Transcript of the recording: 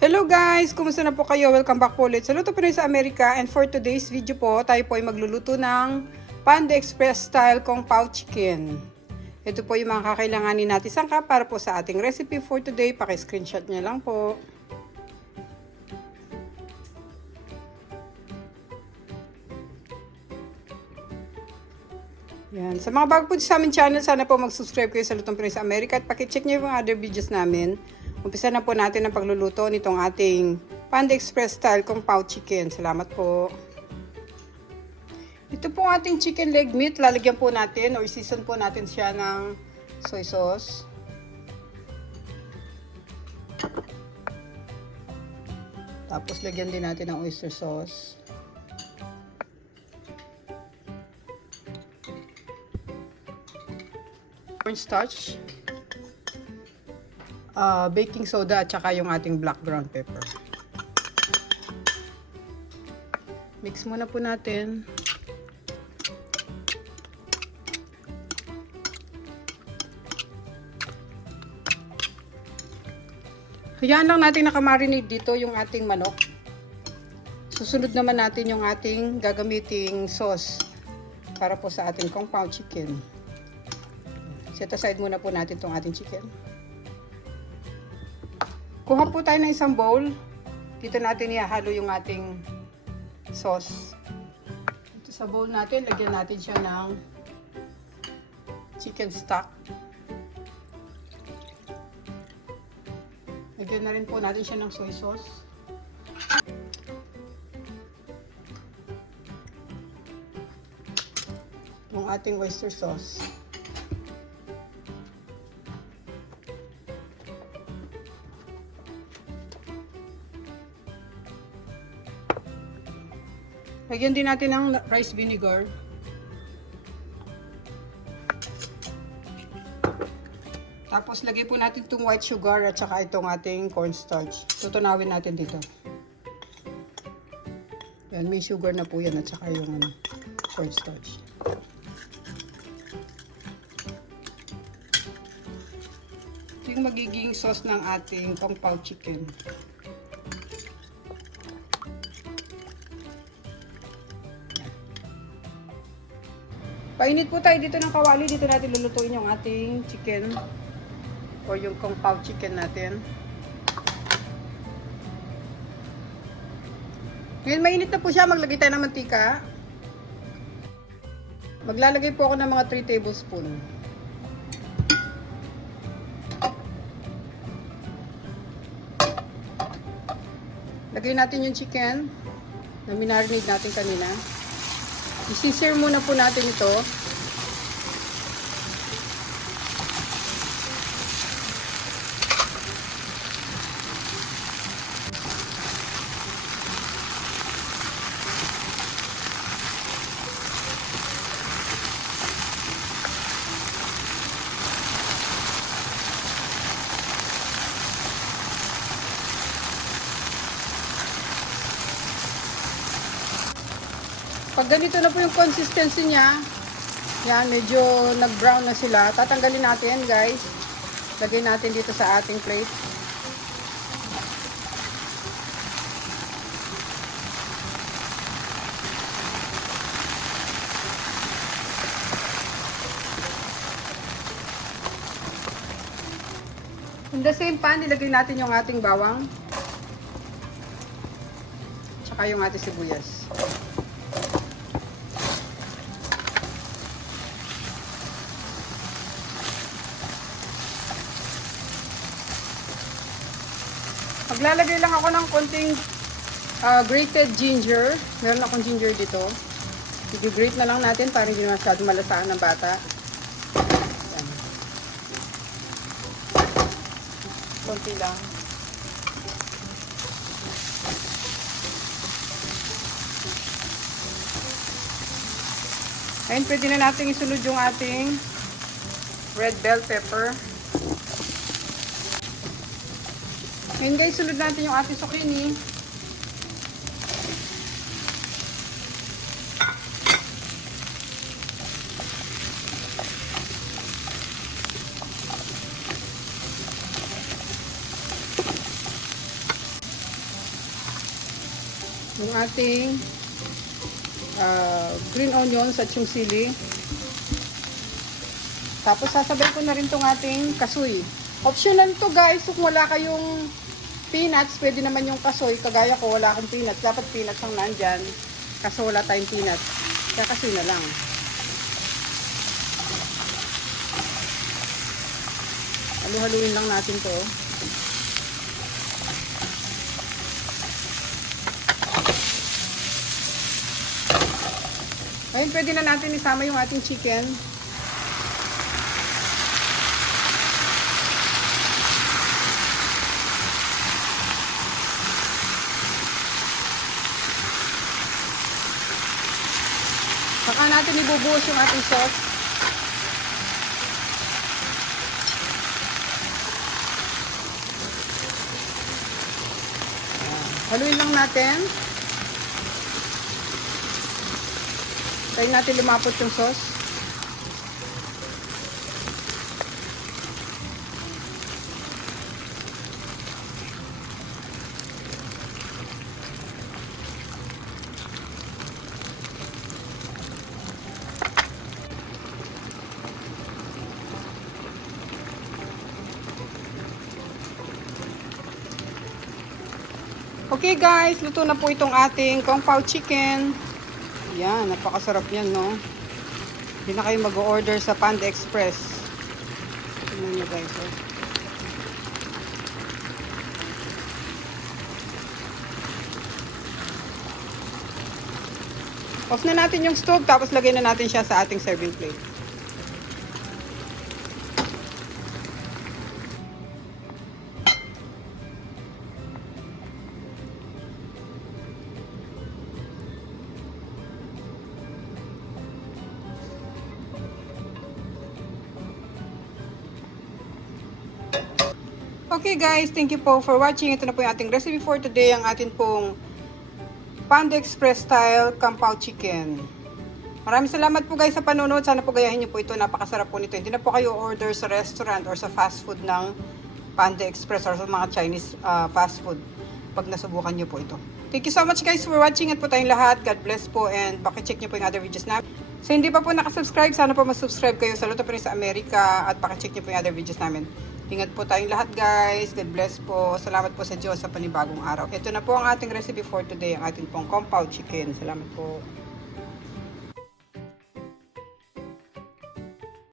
Hello guys! Kumusta na po kayo? Welcome back po ulit sa Luto Pinoy sa Amerika. And for today's video po, tayo po ay magluluto ng Panda Express style Kung Pao Chicken. Ito po yung mga kakailanganin natin sangkap para po sa ating recipe for today. Paki-screenshot nyo lang po. Yan. Sa mga bago po sa aming channel, sana po mag-subscribe kayo sa Lutong Pinoy sa Amerika at paki-check nyo yung other videos namin. Umpisa na po natin ang pagluluto nitong ating Panda Express style Kung Pao Chicken. Salamat po. Ito po ating chicken leg meat. Lalagyan po natin or season po natin siya ng soy sauce. Tapos lagyan din natin ng oyster sauce. Cornstarch. Baking soda at saka yung ating black ground pepper. Mix muna po natin. Hayaan lang natin nakamarinate dito yung ating manok. Susunod naman natin yung ating gagamiting sauce para po sa ating Kung Pao Chicken. Set aside muna po natin itong ating chicken. Kuha po tayo ng isang bowl. Dito natin ihahalo yung ating sauce. Ito sa bowl natin, lagyan natin siya ng chicken stock. Lagyan na rin po natin siya ng soy sauce. Yung ating oyster sauce. Lagyan din natin ng rice vinegar. Tapos lagay po natin itong white sugar at saka itong ating cornstarch. Tutunawin natin dito. Yan, may sugar na po yan at saka yung cornstarch. Ito yung magiging sauce ng ating Kung Pao Chicken. Painit po tayo dito ng kawali. Dito natin lulutuin yung ating chicken or yung Kung Pao Chicken natin. Ngayon mainit na po siya. Maglagay tayo ng mantika. Maglalagay po ako ng mga 3 tablespoon. Lagay natin yung chicken na minarinade natin kanina. I-sear muna po natin ito. Pag ganito na po yung consistency niya, yan, medyo nag-brown na sila. Tatanggalin natin, guys. Lagay natin dito sa ating plate. In the same pan, ilagay natin yung ating bawang. Tsaka yung ating sibuyas. Maglalagay lang ako ng konting grated ginger. Meron akong ginger dito. I-grate na lang natin para hindi masyadong malasaan ng bata. Yan. Konti lang. Ayun, pwede na natin isunod yung ating red bell pepper. Ngayon guys, sunod natin yung ating zucchini. yung ating green onions at yung sili. Tapos sasabay ko na rin tong ating kasoy. Optional to guys, kung wala kayong peanuts, pwede naman yung kasoy. Kagaya ko, wala akong peanuts. Dapat peanuts ang nandyan. Kaso wala tayong peanuts. Kaya kasoy na lang. Halu-haluin lang natin to. Ngayon pwede na natin isama yung ating chicken. Saka natin ibubuhos yung ating sauce. Haluin lang natin. Tayo natin lumapot yung sauce. Okay guys, luto na po itong ating Kung Pao chicken. Yan, napakasarap yan, no? Hindi na kayo mag-order sa Panda Express. Tingnan nyo guys, oh. Off na natin yung stove, tapos lagay na natin siya sa ating serving plate. Okay guys, thank you po for watching. Ito na po yung ating recipe for today. Ang atin pong Panda Express style Kung Pao chicken. Maraming salamat po guys sa panonood. Sana po gayahin niyo po ito. Napakasarap po nito. Hindi na po kayo order sa restaurant or sa fast food ng Panda Express or sa mga Chinese fast food pag nasubukan niyo po ito. Thank you so much guys for watching. At po tayong lahat. God bless po, and pakicheck niyo po yung other videos namin. So hindi pa po nakasubscribe, sana po mag-subscribe kayo sa Luto Pinoy sa Amerika, at pakicheck niyo po yung other videos namin. Ingat po tayong lahat guys. God bless po. Salamat po sa Diyos sa panibagong araw. Ito na po ang ating recipe for today. Ang ating pong Kung Pao chicken. Salamat po.